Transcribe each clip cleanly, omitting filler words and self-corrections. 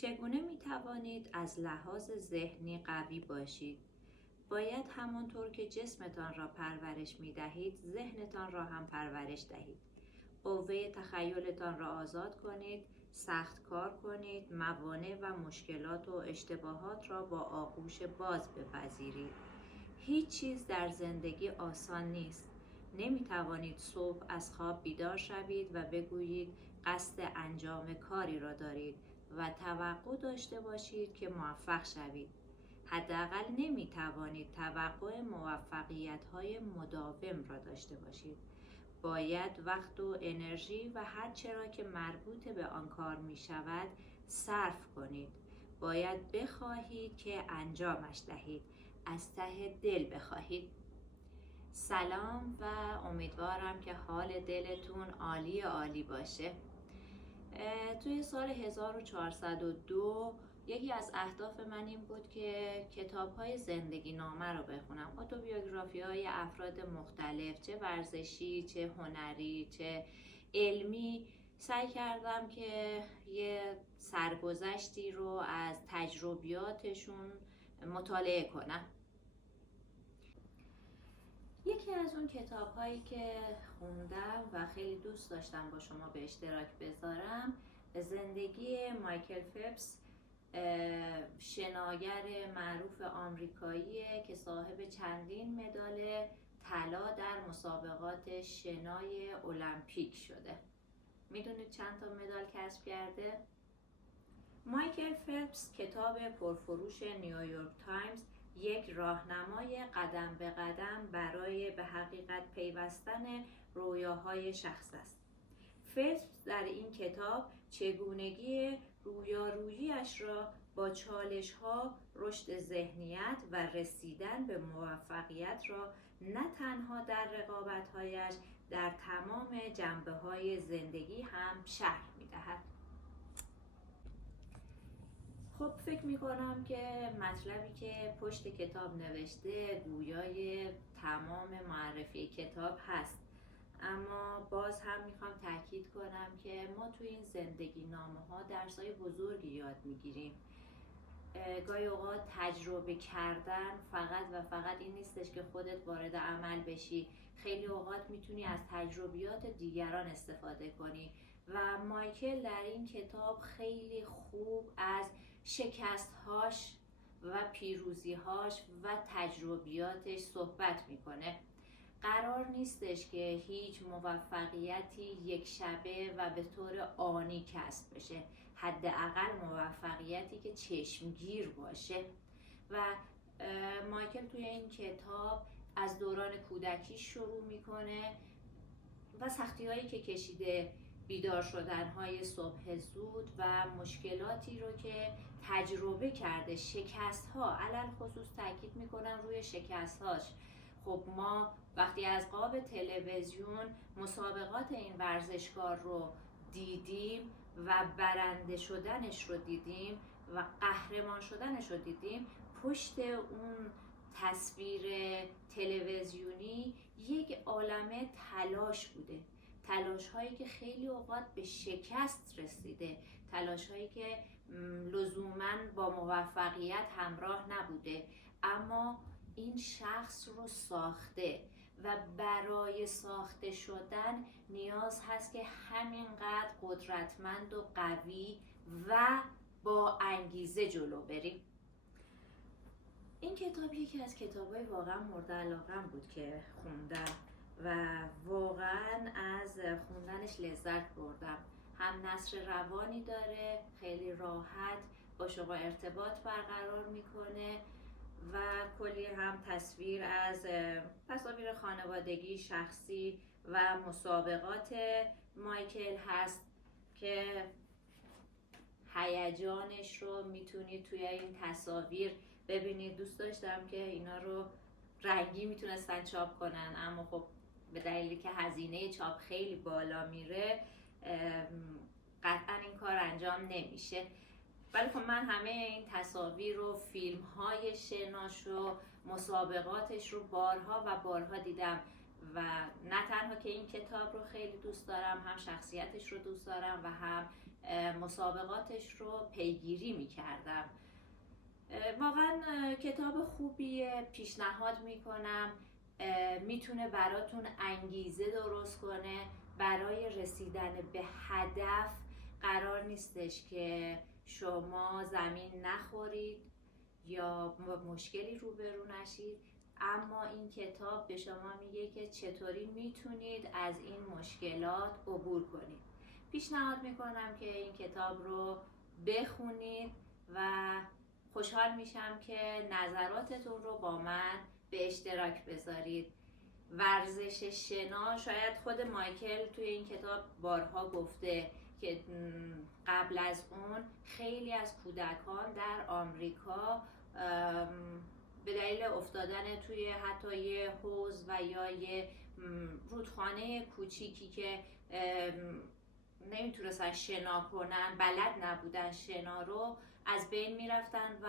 چگونه می توانید از لحاظ ذهنی قوی باشید؟ باید همانطور که جسمتان را پرورش می دهید، ذهنتان را هم پرورش دهید. قوه تخیلتان را آزاد کنید، سخت کار کنید، موانع و مشکلات و اشتباهات را با آغوش باز بپذیرید. هیچ چیز در زندگی آسان نیست. نمی توانید صبح از خواب بیدار شوید و بگویید قصد انجام کاری را دارید و توقع داشته باشید که موفق شوید. حداقل نمی توانید توقع موفقیت‌های مداوم را داشته باشید. باید وقت و انرژی و هر چرا که مربوط به آن کار می شود صرف کنید. باید بخواهید که انجامش دهید. از ته دل بخواهید. سلام و امیدوارم که حال دلتون عالی باشه. توی سال 1402 یکی از اهداف من این بود که کتاب‌های زندگی نامه رو بخونم. اتوبیوگرافی‌های افراد مختلف، چه ورزشی، چه هنری، چه علمی. سعی کردم که یه سرگذشتی رو از تجربیاتشون مطالعه کنم. یکی از اون کتاب هایی که خوندم و خیلی دوست داشتم با شما به اشتراک بذارم، زندگی مایکل فلپس، شناگر معروف آمریکاییه که صاحب چندین مدال طلا در مسابقات شنای المپیک شده. میدونید چند تا مدال کسب کرده؟ مایکل فلپس کتاب پرفروش نیویورک تایمز یک راهنمای قدم به قدم برای به حقیقت پیوستن رویاهای شخص است. فلپس در این کتاب چگونگی رویارویی‌اش را با چالش‌ها، رشد ذهنیت و رسیدن به موفقیت را نه تنها در رقابت‌هایش در تمام جنبه‌های زندگی هم شرح می‌دهد. خب فکر میکنم که مطلبی که پشت کتاب نوشته گویای تمام معرفی کتاب هست، اما باز هم میخوام تاکید کنم که ما توی این زندگی نامه ها درسای بزرگی یاد میگیریم. گاهی اوقات تجربه کردن فقط و فقط این نیستش که خودت وارد عمل بشی. خیلی اوقات میتونی از تجربیات دیگران استفاده کنی و مایکل در این کتاب خیلی خوب از شکستهاش و پیروزیهاش و تجربیاتش صحبت میکنه. قرار نیستش که هیچ موفقیتی یک شبه و به طور آنی کسب بشه، حداقل موفقیتی که چشمگیر باشه. و مایکل توی این کتاب از دوران کودکی شروع میکنه و سختی هایی که کشیده، بیدار شدن های صبح زود و مشکلاتی رو که تجربه کرده، شکست ها، علل خصوص تاکید میکنم روی شکست هاش. خب ما وقتی از قاب تلویزیون مسابقات این ورزشکار رو دیدیم و برنده شدنش رو دیدیم و قهرمان شدنش رو دیدیم، پشت اون تصویر تلویزیونی یک عالمه تلاش بوده، تلاش هایی که خیلی اوقات به شکست رسیده، تلاش هایی که لزوماً با موفقیت همراه نبوده، اما این شخص رو ساخته و برای ساخته شدن نیاز هست که همینقدر قدرتمند و قوی و با انگیزه جلو بریم. این کتاب یکی از کتاب‌های واقعا مورد علاقه‌ام بود که خوندم و واقعا از خوندنش لذت بردم. هم نثر روانی داره، خیلی راحت با شما ارتباط برقرار میکنه و کلی هم تصویر از تصاویر خانوادگی، شخصی و مسابقات مایکل هست که هیجانش رو میتونید توی این تصاویر ببینید. دوست داشتم که اینا رو رنگی میتونستن چاپ کنن، اما خب به دلیلی که هزینه چاپ خیلی بالا میره قطعا این کار انجام نمیشه. ولی خب من همه این تصاویر و فیلم های شناش و مسابقاتش رو بارها و بارها دیدم و نه تنها که این کتاب رو خیلی دوست دارم، هم شخصیتش رو دوست دارم و هم مسابقاتش رو پیگیری میکردم. واقعا کتاب خوبیه، پیشنهاد میکنم. میتونه براتون انگیزه درست کنه برای رسیدن به هدف. قرار نیستش که شما زمین نخورید یا با مشکلی روبرو نشید، اما این کتاب به شما میگه که چطوری میتونید از این مشکلات عبور کنید. پیشنهاد میکنم که این کتاب رو بخونید و خوشحال میشم که نظراتتون رو با من به اشتراک بذارید. ورزش شنا، شاید خود مایکل توی این کتاب بارها گفته که قبل از اون خیلی از کودکان در آمریکا به دلیل افتادن توی حتی یه حوض و یا یه رودخانه کوچیکی که نمیتونستن شنا کنن، بلد نبودن شنا رو، از بین میرفتن و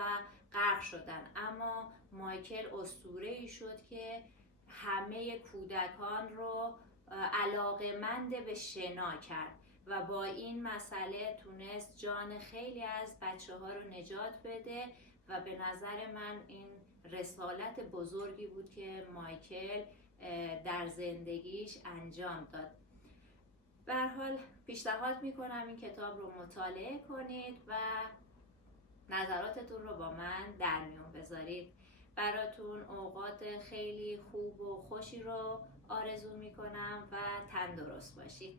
غرق شدن. اما مایکل اسطوره‌ای شد که همه کودکان رو علاقه‌مند به شنا کرد و با این مسئله تونست جان خیلی از بچه‌ها رو نجات بده و به نظر من این رسالت بزرگی بود که مایکل در زندگیش انجام داد. به هر حال پیشنهاد میکنم این کتاب رو مطالعه کنید و نظراتتون رو با من در میون بذارید. براتون اوقات خیلی خوب و خوشی رو آرزو میکنم و تندرست باشید.